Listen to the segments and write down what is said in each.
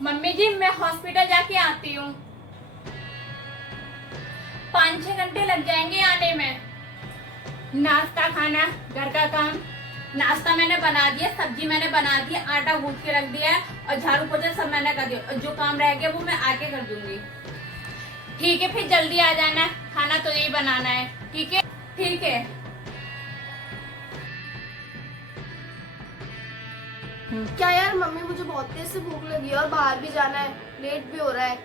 Mummy जी मैं hospital जाके आती हूँ। 5-6 घंटे लग जाएंगे आने में। नाश्ता खाना घर का काम, नाश्ता मैंने बना दिया, सब्जी मैंने बना दी, आटा गूंथ के रख दिया है और झाड़ू पोछा सब मैंने कर दिया और जो काम रह गया वो मैं आके कर दूंगी। ठीक है फिर जल्दी आ जाना, खाना तो यही बनाना है। ठीक है ठीक है। क्या यार मम्मी, मुझे बहुत तेज से भूख लगी है और बाहर भी जाना है, लेट भी हो रहा है।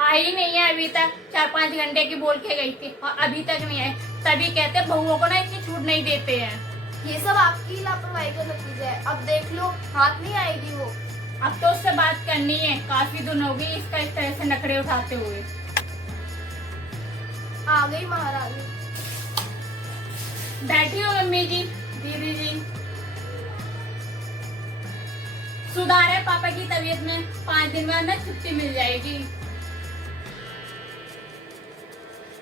आई नहीं है अभी तक, 4-5 घंटे की बोल के गई थी और अभी तक नहीं आई। तभी कहते बहुओं को ना इतनी छूट नहीं देते हैं। ये सब आपकी लापरवाही का नतीजा है। अब देख लो, हाथ नहीं आएगी वो। अब तो उससे बात करनी है, काफी दिन हो गई इसका इस तरह से नखरे उठाते हुए। आ गई महारानी। बैठी हो मम्मी जी, दीदी जी। सुधार है पापा की तबीयत में, 5 दिन बाद ना छुट्टी मिल जाएगी।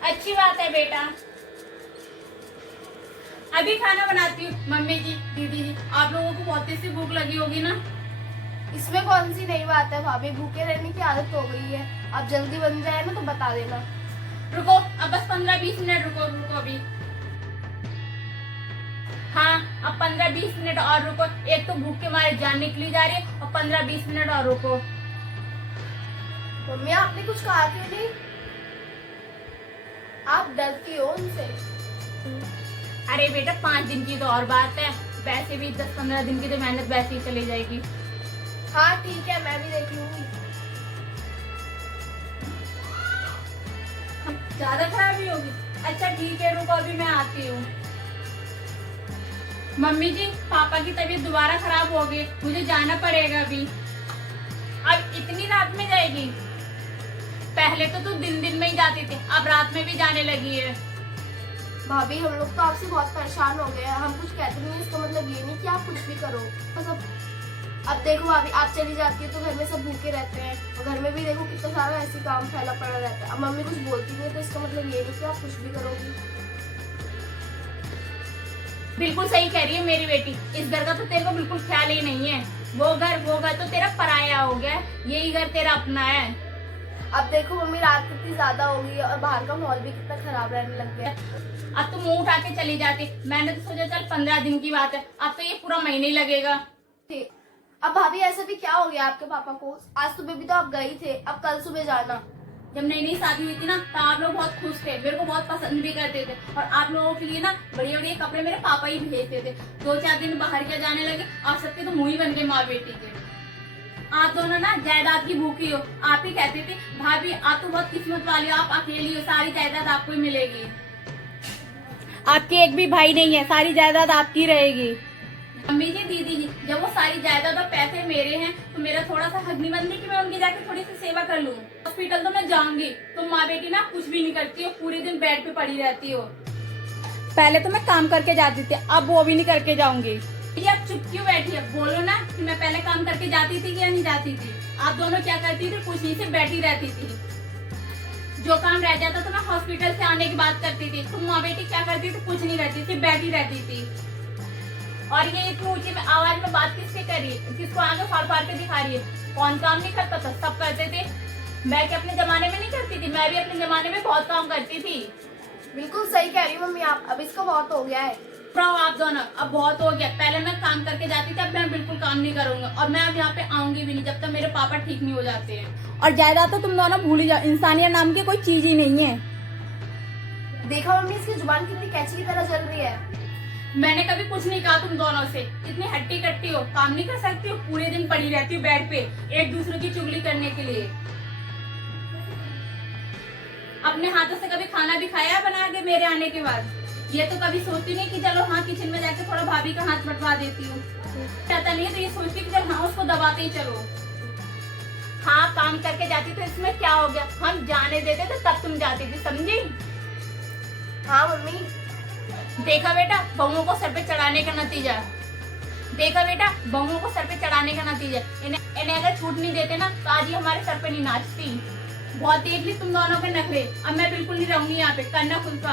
अच्छी बात है बेटा। अभी खाना बनाती हूँ मम्मी जी, दीदी जी। आप लोगों को बहुत तेज सी भूख लगी होगी ना। इसमें कौन सी नई बात है भाभी, भूखे रहने की आदत हो गई है। अब जल्दी बन जाए ना तो बता देना। रुको अब बस 15-20 मिनट रुको अभी। हाँ अब 15-20 मिनट और रुको। एक तो भूख के मारे जान निकली जा रही है और 15-20 मिनट और रुको। मम्मी आपने कुछ कहा क्यों नहीं? आप डरती हो उनसे। अरे बेटा 5 दिन की तो और बात है, वैसे भी 10-15 दिन की तो मेहनत वैसे ही चली जाएगी। हाँ ठीक है, मैं भी देख लूंगी। ज्यादा खराबी होगी। अच्छा ठीक है रुको अभी मैं आती हूँ। मम्मी जी पापा की तबीयत दोबारा खराब हो गई, मुझे जाना पड़ेगा अभी। अब इतनी रात में जाएगी? पहले तो तू दिन में ही जाती थी, अब रात में भी जाने लगी है। भाभी हम लोग तो आपसे बहुत परेशान हो गए हैं। हम कुछ कहते नहीं, इसका मतलब ये नहीं कि आप कुछ भी करो। बस अब देखो भाभी, आप चली जाती है तो घर में सब भूखे रहते हैं और घर में भी देखो कितना सारा ऐसी काम फैला पड़ा रहता है। अब मम्मी कुछ बोलती नहीं है तो इसका मतलब ये नहीं कि आप कुछ भी करोगी। बिल्कुल सही कह रही है मेरी बेटी, इस घर का तो तेरे को बिल्कुल ख्याल ही नहीं है। वो घर तो तेरा पराया हो गया, यही घर तेरा अपना है। अब देखो मम्मी, रात कितनी ज्यादा हो गई है और बाहर का माहौल भी कितना खराब रहने लग गया है। अब तुम मुंह उठा के चली जाती, मैंने तो सोचा चल 15 दिन की बात है, अब तो ये पूरा महीने ही लगेगा। अब भाभी ऐसा भी क्या हो गया आपके पापा को? आज सुबह भी तो आप गई थे, अब कल सुबह जाना। जब नई नई शादी हुई थी ना तो आप लोग बहुत खुश थे, मेरे को बहुत पसंद भी करते थे और आप लोगों के लिए ना बढ़िया बढ़िया कपड़े मेरे पापा ही भेजते थे। 2-4 दिन बाहर क्या जाने लगे, आप सबके तो मुंह ही बन गए माँ बेटी के। आप दोनों ना जायदाद की भूखी हो। आप ही कहते थे भाभी आप तो बहुत किस्मत वाली हो, आप अकेली हो, सारी जायदाद आपको ही मिलेगी। आपके एक भी भाई नहीं है, सारी जायदाद आपकी रहेगी। मम्मी जी दीदी जी जब वो सारी जायदाद और पैसे मेरे हैं तो मेरा थोड़ा सा हक नहीं बनती कि मैं उनकी जाके थोड़ी सी सेवा कर लूं। हॉस्पिटल तो मैं जाऊंगी, तुम माँ बेटी ना कुछ भी नहीं करती हो, पूरे दिन बेड पे पड़ी रहती हो। पहले तो मैं काम करके जाती थी, अब वो भी नहीं करके जाऊंगी। ये आप चुप क्यों बैठी है, बोलो ना कि मैं पहले काम करके जाती थी या नहीं जाती थी। आप दोनों क्या करती थी, कुछ नहीं से बैठी रहती थी। जो काम रह जाता था मैं हॉस्पिटल से आने की बात करती थी, तुम माँ बेटी क्या करती थी, कुछ नहीं करती थी, बैठी रहती थी। और ये इतनी ऊंची में आवाज में बात किससे कर रही है, किसको आगे फाड़ के दिखा रही है। कौन काम नहीं करता था, सब करते थे। मैं क्या अपने जमाने में नहीं करती थी, मैं भी अपने जमाने में बहुत काम करती थी। बिल्कुल सही कह रही हो मम्मी आप, अब इसका बहुत हो गया है। आप दोनों अब बहुत हो गया, पहले मैं काम करके जाती थी, अब मैं बिल्कुल काम नहीं करूंगा और मैं अब यहाँ पे आऊंगी भी नहीं जब तक मेरे पापा ठीक नहीं हो जाते हैं। और जायदाद तो तुम दोनों भूल ही जाओ, इंसानियत नाम की कोई चीज ही नहीं है। देखा मम्मी, इसकी जुबान कितनी कैची की तरह चल रही है। मैंने कभी कुछ नहीं कहा तुम दोनों से, इतनी हट्टी कट्टी हो, काम नहीं कर सकती हो, पूरे दिन पड़ी रहती हो बेड पे एक दूसरे की चुगली करने के लिए। अपने हाथों से कभी खाना भी खाया बना के मेरे आने के बाद? ये तो कभी सोचती नहीं कि चलो हाँ किचन में जाके थोड़ा भाभी का हाथ बटवा देती हूँ। पता नहीं है तो ये सोचती कि चल हाँ उसको दबाते ही चलो। हाँ काम करके जाती तो इसमें क्या हो गया, हम जाने देते तो तब तुम जाती थी, समझी? हाँ मम्मी। देखा बेटा बहुओं को सर पे चढ़ाने का नतीजा, देखा बेटा बहुओं को सर पे चढ़ाने का नतीजा। इन्हें अगर छूट नहीं देते ना तो आज ही हमारे सर पे नहीं नाचती। बहुत देख ली तुम दोनों के नखरे, अब मैं बिल्कुल नहीं रहूंगी यहाँ पे, करना खुद का।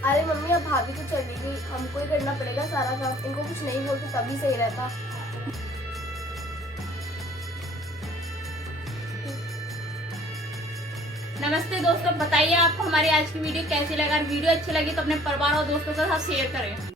अरे मम्मी, अब भाभी तो चली गई, हमको ही करना पड़ेगा सारा काम। इनको कुछ नहीं बोलते तभी सही रहता। नमस्ते दोस्तों, बताइए आपको हमारी आज की वीडियो कैसी लगा। वीडियो अच्छी लगी तो अपने परिवार और दोस्तों के साथ शेयर करें।